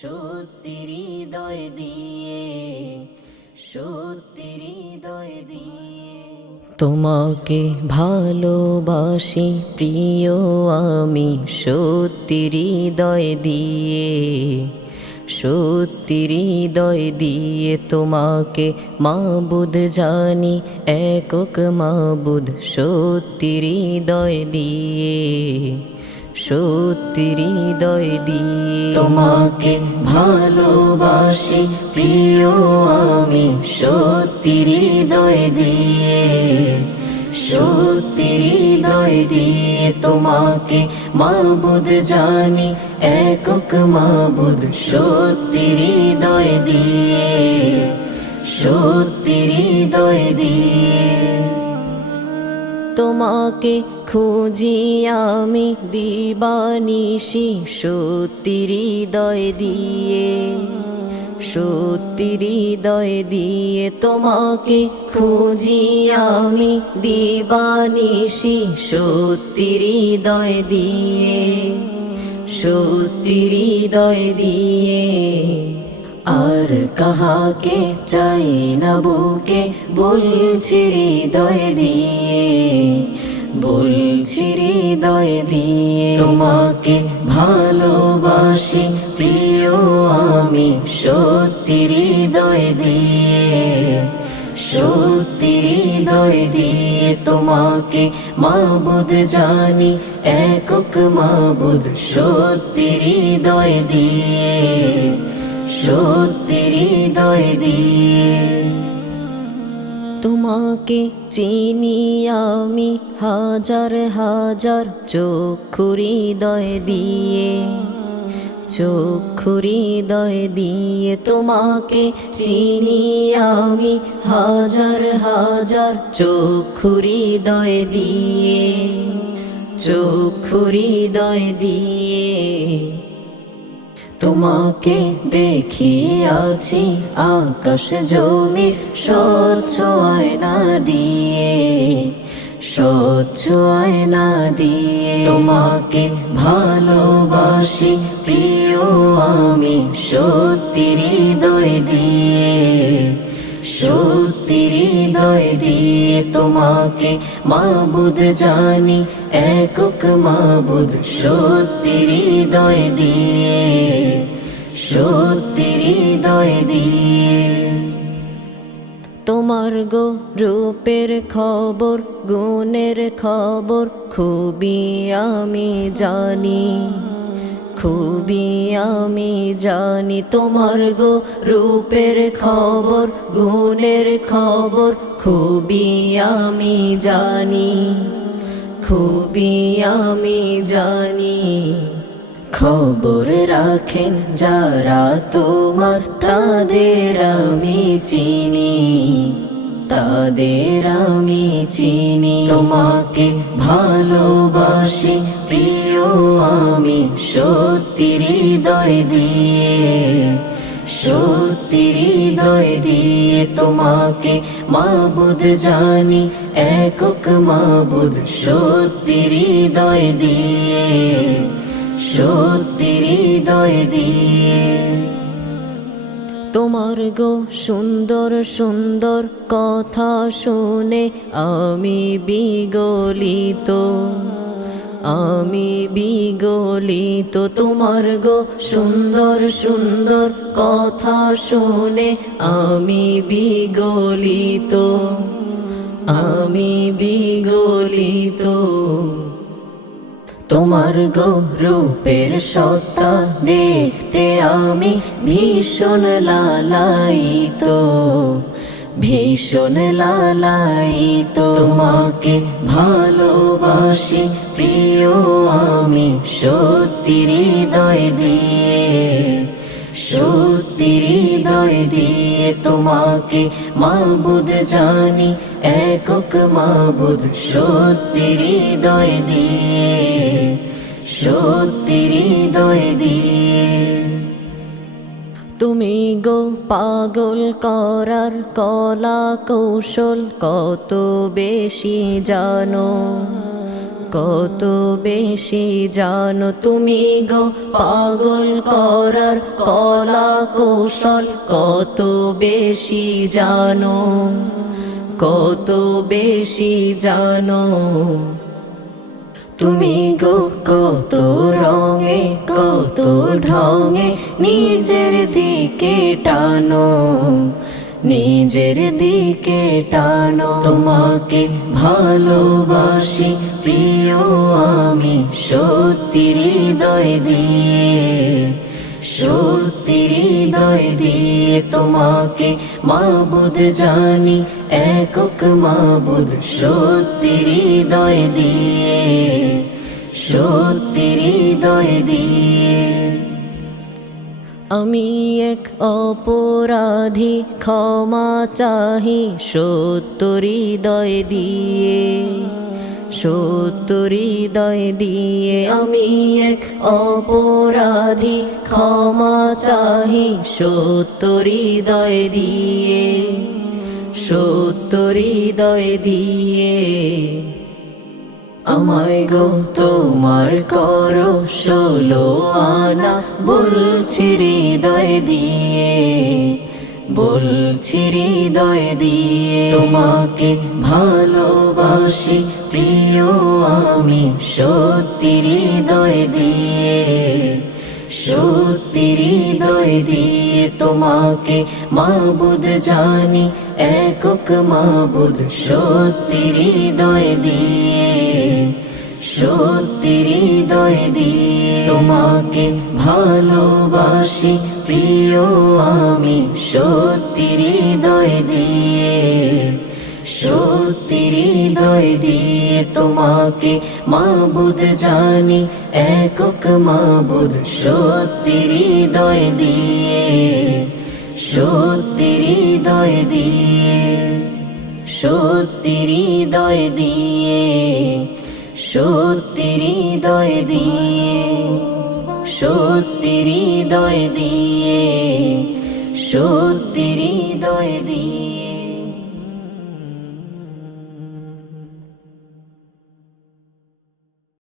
সত্যি হৃদয় দিয়ে, সত্যি হৃদয় দিয়ে তোমাকে ভালোবাসি প্রিয় আমি সত্যি হৃদয় দিয়ে, সত্যি হৃদয় দিয়ে তোমাকে মাবুদ জানি একক মাবুদ সত্যি হৃদয় দিয়ে, সত্যি হৃদয় দিয়ে তোমাকে ভালোবাসি প্রিয় আমি সত্যি হৃদয় দিয়ে, সত্যি হৃদয় দিয়ে তোমাকে মাবুদ জানি একক মাবুদ সত্যি হৃদয় দিয়ে, সত্যি হৃদয় দিয়ে তোমাকে খুঁজি আমি দিবানিশি সত্যি হৃদয় দিয়ে, সত্যি হৃদয় দিয়ে তোমাকে খুঁজি আমি দিবানিশি সত্যি হৃদয় দিয়ে, সত্যি হৃদয় দিয়ে আর কাহাকে চাই না বুকে বলছি হৃদয় দিয়ে, বলছি হৃদয় দিয়ে তোমাকে ভালোবাসি প্রিয় আমি সত্যি হৃদয় দিয়ে, সত্যি হৃদয় দিয়ে তোমাকে মাবুদ জানি একক মাবুদ সত্যি হৃদয় দিয়ে, সত্যি হৃদয় দিয়ে তোমাকে চিনি আমি হাজার হাজার চক্ষু হৃদয় দিয়ে, চক্ষু হৃদয় দিয়ে তোমাকে চিনি আমি হাজার হাজার চক্ষু হৃদয় দিয়ে, চক্ষু হৃদয় দিয়ে তোমাকে দেখিয়াছি আকাশ জমির স্বচ্ছ আয়না দিয়ে, স্বচ্ছ আয়না দিয়ে তোমাকে ভালোবাসি প্রিয় আমি সত্যি হৃদয় দিয়ে, সত্যি হৃদয় দিয়ে তোমাকে মাবুদ জানি একক মাবুদ সত্যি হৃদয় দিয়ে, সত্যি হৃদয় দিয়ে তোমার গো রূপের খবর গুণের খবর খুবই আমি জানি, খুবই আমি জানি তোমার গো রূপের খবর গুণের খবর খুবই আমি জানি, খুবই আমি জানি খবর রাখেন যারা তোমার তাদের আমি চিনি, তাদের আমি চিনি তোমাকে ভালোবাসি প্রিয় আমি সত্যি হৃদয় দিয়ে, সত্যি হৃদয় দিয়ে তোমাকে মাবুদ জানি একক মাবুদ সত্যি হৃদয় দিয়ে, সত্যি হৃদয় দিয়ে তোমার গো সুন্দর সুন্দর কথা শুনে আমি বিগলিত, আমি বিগলিত তোমার গো সুন্দর সুন্দর কথা শুনে আমি বিগলিত, আমি বিগলিত তোমার গো রূপের সত্তা দেখতে আমি ভীষণ লালায়িত, ভীষণ লালায়িত তোমাকে ভালোবাসি প্রিয় আমি সত্যি হৃদয় দিয়ে, সত্যি হৃদয় দিয়ে তোমাকে মাবুদ জানি একক মাবুদ সত্যি হৃদয় দিয়ে, সত্যি হৃদয় দিয়ে তুমি গো পাগল করার কলা কৌশল কত বেশি জানো, কত বেশি জানো তুমি গো পাগল করার কলা কৌশল, কত বেশি জানো, কত বেশি জানো তুমি গো কত রঙে কত ঢঙে নিজের দিকে টানো, নিজের দিকে টানো। তোমাকে ভালোবাসি প্রিয় আমি সত্যি হৃদয় দিয়ে, সত্যি হৃদয় দিয়ে তোমাকে মাবুদ জানি, একক মাবুদ সত্যি হৃদয় দিয়ে, সত্যি হৃদয় দিয়ে। আমি এক অপরাধী ক্ষমা চাহি সত্য হৃদয় দিয়ে, সত্য হৃদয় দিয়ে। আমি এক অপরাধী ক্ষমা চাহি সত্য হৃদয় দিয়ে, সত্য হৃদয় দিয়ে। আমায় গো তোমার করো 16 আনা বলছি হৃদয় দিয়ে, বলছি হৃদয় দিয়ে। তোমাকে ভালোবাসি প্রিয় আমি সত্যি হৃদয় দিয়ে, সত্যি হৃদয় দিয়ে। তোমাকে মাবুদ জানি, একক মাবুদ সত্যি হৃদয় দিয়ে, সত্যি হৃদয় দিয়ে। তোমাকে ভালোবাসি প্রিয় আমি সত্যি হৃদয় দিয়ে, সত্যি হৃদয় দিয়ে। তোমাকে মাবুদ জানি, একক মাবুদ সত্যি হৃদয় দিয়ে, সত্যি হৃদয় দিয়ে, সত্যি হৃদয় দিয়ে, সত্যি হৃদয় দিয়ে, সত্যি হৃদয় দিয়ে, সত্যি হৃদয় দিয়ে।